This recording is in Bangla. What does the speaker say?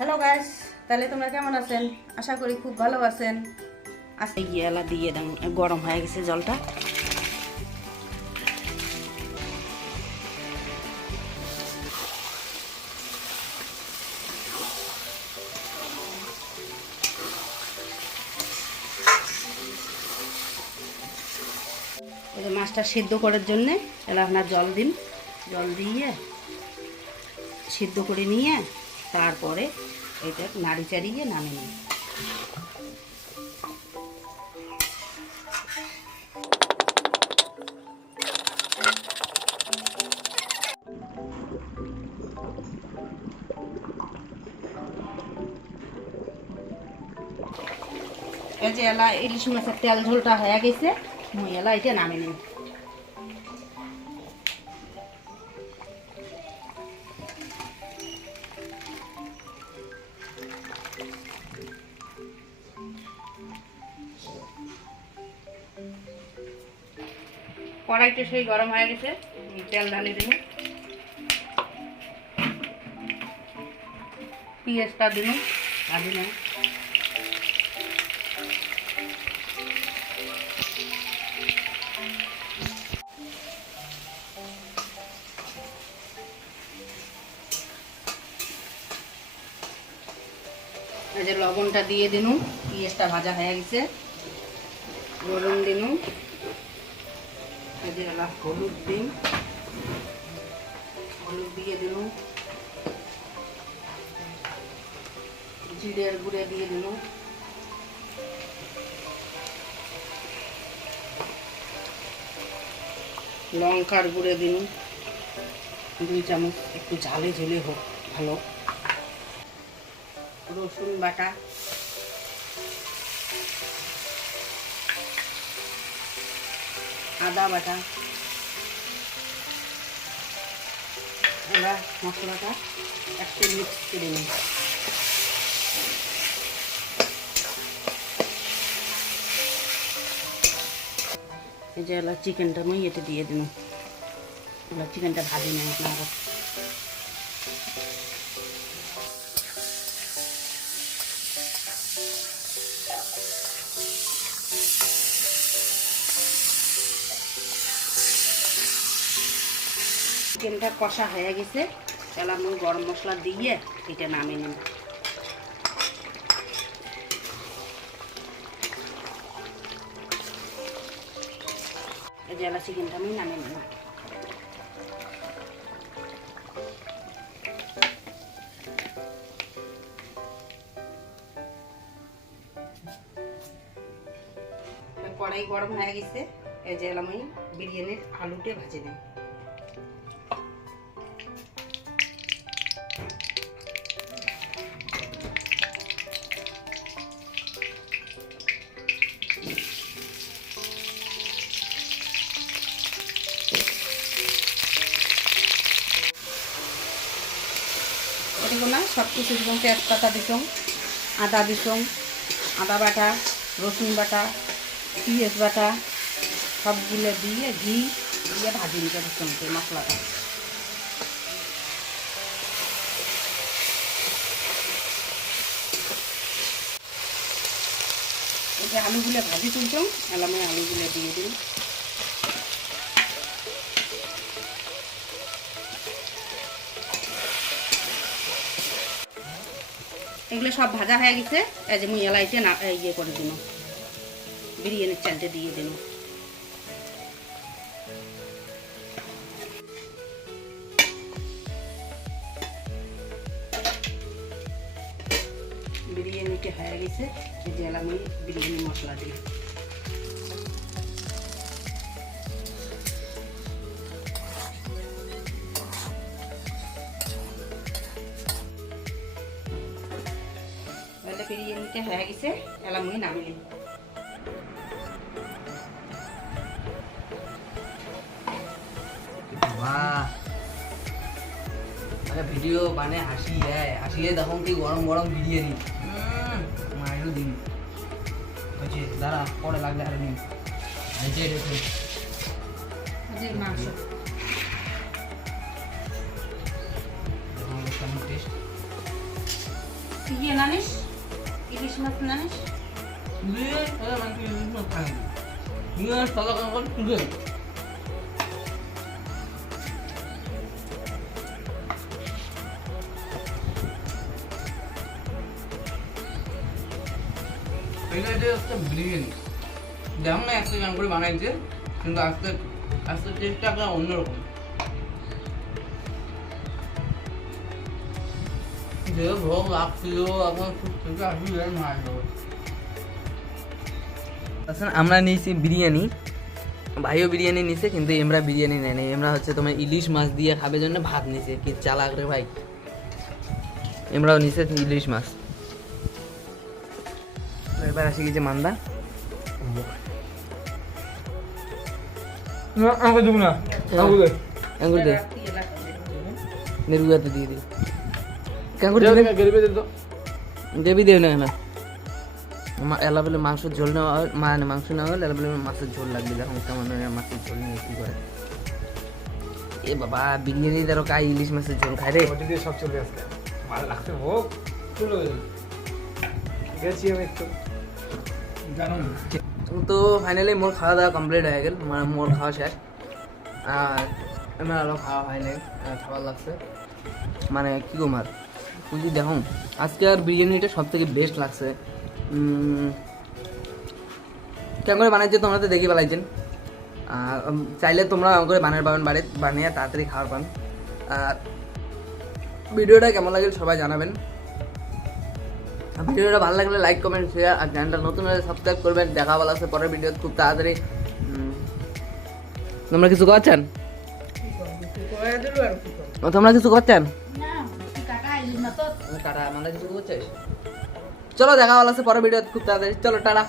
হ্যালো গাইস, তাহলে তোমরা কেমন আছেন? আশা করি খুব ভালো আছেন। আজকে এলা দিয়ে দাম গরম হয়ে গেছে জলটা। মাছটা সিদ্ধ করার জন্যে এলা আপনার জল দিন, জল দিয়ে সিদ্ধ করে নিয়ে তারপরে এটা নাড়ি চাড়িয়ে নামিয়ে নিন। এই যে এলা ইলিশ মাছের তেল ঝোলটা হয়ে গেছে, মুই এলা এটা নামিয়ে নিন। কড়াইটা সেই গরম হয়ে গেছে, তেল ঢালি দিন, পেঁয়াজটা দিন, ভাজি নেই। এই যে লবণটা দিয়ে দিন, পেঁয়াজটা ভাজা হয়ে গেছে, লবণ দিন, এই যে হলুদ দিন, হলুদ দিয়ে দিন, জিরের গুঁড়ে দিয়ে দিন, লঙ্কার গুঁড়ে দিন 2 চামচ, একটু ঝালে ঝুলে হোক ভালো। রসুন বাটা, আদা বাটা, এবার মশলাটা একটু মিক্স করে নিন। এই যে এলা চিকেনটা মই এতে দিয়ে দিন, এলা চিকেনটা ভাজি নেন আপনারা। চিকেনটা কষা হয়ে গেছে, এলা মই গরম মশলা দিয়ে এটা নামিয়ে নেব। এই যে এলা চিকেনটা আমি নামিয়ে নেব। কড়াই গরম হয়ে গেছে, এই যে এলা আমি বিরিয়ানির আলুটা ভাজি নেব। না সব কিছু দিলাম, তেজপাতা দিলাম, আদা দিলাম, আদা বাটা, রসুন বাটা, পেঁয়াজ বাটা সবগুলো দিয়ে ঘি দিয়ে ভাজি নিতে দিলাম মশলাটা। এই যে আলুগুলো ভাজি তুলতাম, এলামে আলুগুলো দিয়ে দিন। এগুলো সব ভাজা হয়ে গেছে, এই যে মুই এলাইটে না ইয়ে করে দিন, বিরিয়ানির চালটা দিয়ে দিন। বিরিয়ানিটা হয়ে গেছে, এই যে আমি বিরিয়ানি মশলা দিই। বিরিয়ানিটা হয়ে গেছে, এলা মুই নামিয়ে নিই। ভিডিও বানে হাসি দেয়, হাসিলে তখন কি গরম গরম বিরিয়ানি মায়েরও দিন হচ্ছে, দাঁড়া পরে লাগলে আর নিন। মাংস কেমন টেস্ট, ইয়ে নানিস ইলিশ মাছ নানিস দিয়ে মানে তুই ইলিশ মাছ খাই নিয়ে সাদা কাঁকড় তুলে এটা হচ্ছে বিরিয়ানি যেমন একটা যেমন করে বানাইছে কিন্তু আস্তে আস্তে টেস্টটা একটা অন্যরকম যে ভোগ লাগছিল এখন থেকে আসি মাছ দেবো আসলে আমরা নিয়েছি বিরিয়ানি ভাইও বিরিয়ানি নিছে কিন্তু এমরা বিরিয়ানি নেয় নাই এমরা হচ্ছে তোমার ইলিশ মাছ দিয়ে খাবে জন্য ভাত নিছে কি চালাক রে ভাই এমরাও নিছে ইলিশ মাছ এবার আসি গেছে মান্দা আমাকে দেবো না আমাকে আঙ্গুর দে নেরুয়াতে দিয়ে দিই কাঙ্গুর দে দিবে গরিবে দে তো দেবি দেও না না এলা বলে মাংসের ঝোল নেওয়া মানে মাংস নেওয়া হলে এলা বলে মাছের ঝোল লাগবে দেখুন কেমন মাছের ঝোল নিয়ে কি করে এ বাবা বিরিয়ানি ধরো কাই ইলিশ মাছের ঝোল খাই রে ওটি দিয়ে সব চলে আসছে ভালো লাগছে ভোগ চলো গেছি আমি একটু জানো তো ফাইনালি মোর খাওয়া দাওয়া কমপ্লিট হয়ে গেল মানে মোর খাওয়া শেষ আর আমার আরও খাওয়া হয় নাই খাবার লাগছে মানে কী গো মার বুঝলি দেখুন আজকে আর বিরিয়ানিটা সব থেকে বেস্ট লাগছে কেমন করে বানাইছে তোমরা তো দেখি পেলাইছেন আর চাইলে তোমরা এমন করে বানার পাবেন বাড়িতে বানিয়ে তাড়াতাড়ি খাওয়ার পান আর ভিডিওটা কেমন লাগলে সবাই জানাবেন ভিডিওটা ভালো লাগলে লাইক কমেন্ট শেয়ার আর চ্যানেলটা নতুন হলে সাবস্ক্রাইব করবেন দেখা ভালো আছে পরের ভিডিও খুব তাড়াতাড়ি তোমরা কিছু করছেন তোমরা কিছু করছেন না কাকা ইলিশ মাছ কাটা মানে কিছু করছিস চলো দেখা ভালো আছে পরের ভিডিও খুব তাড়াতাড়ি চলো টাটা